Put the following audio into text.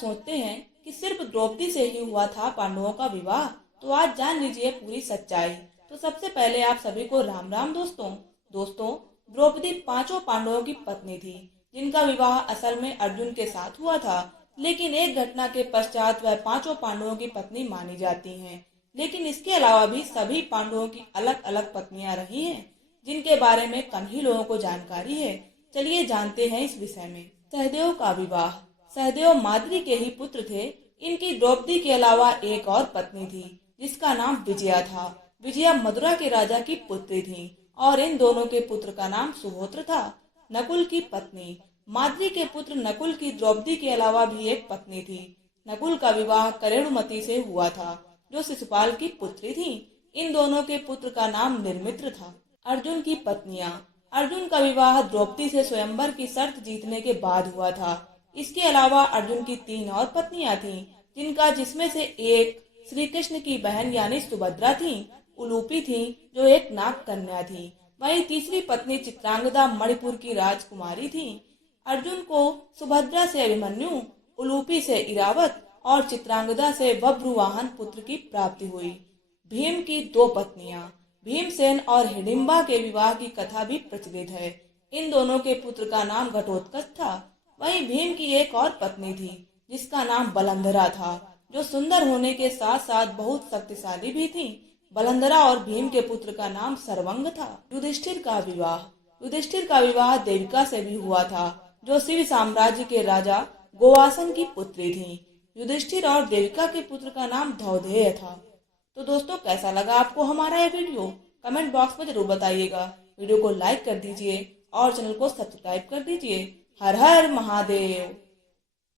सोचते हैं कि सिर्फ द्रौपदी से ही हुआ था पांडवों का विवाह, तो आज जान लीजिए पूरी सच्चाई। तो सबसे पहले आप सभी को राम राम दोस्तों द्रौपदी पांचों पांडवों की पत्नी थी, जिनका विवाह असल में अर्जुन के साथ हुआ था। लेकिन एक घटना के पश्चात वह पांचों पांडवों की पत्नी मानी जाती हैं। लेकिन इसके अलावा भी सभी पांडवों की अलग अलग पत्नियां रही हैं, जिनके बारे में कम ही लोगों को जानकारी है। चलिए जानते हैं इस विषय में। सहदेव का विवाह। सहदेव माद्री के ही पुत्र थे। इनकी द्रौपदी के अलावा एक और पत्नी थी, जिसका नाम विजया था। विजया मदुरा के राजा की पुत्री थी और इन दोनों के पुत्र का नाम सुहोत्र था। नकुल की पत्नी। माद्री के पुत्र नकुल की द्रौपदी के अलावा भी एक पत्नी थी। नकुल का विवाह करेणुमति से हुआ था, जो शिशुपाल की पुत्री थी। इन दोनों के पुत्र का नाम निर्मित्र था। अर्जुन की पत्नियां। अर्जुन का विवाह द्रौपदी से स्वयंवर की शर्त जीतने के बाद हुआ था। इसके अलावा अर्जुन की 3 और पत्नियां थीं, जिसमें से एक श्री कृष्ण की बहन यानी सुभद्रा थी, उलूपी थी जो एक नाग कन्या थी। वहीं तीसरी पत्नी चित्रांगदा मणिपुर की राजकुमारी थी। अर्जुन को सुभद्रा से अभिमन्यु, उलूपी से इरावत और चित्रांगदा से बभ्रुवाहन पुत्र की प्राप्ति हुई। भीम की 2 पत्नियां। भीमसेन और हिडिंबा के विवाह की कथा भी प्रचलित है। इन दोनों के पुत्र का नाम घटोत्कच था। वहीं भीम की एक और पत्नी थी, जिसका नाम बलंधरा था, जो सुंदर होने के साथ साथ बहुत शक्तिशाली भी थी। बलंधरा और भीम के पुत्र का नाम सर्वंग था। युधिष्ठिर का विवाह। युधिष्ठिर का विवाह देविका से भी हुआ था, जो शिव साम्राज्य के राजा गोवासन की पुत्री थी। युधिष्ठिर और देविका के पुत्र का नाम धौधेय था। तो दोस्तों, कैसा लगा आपको हमारा ये वीडियो? कमेंट बॉक्स में जरूर बताइएगा। वीडियो को लाइक कर दीजिए और चैनल को सब्सक्राइब कर दीजिए। हर हर महादेव।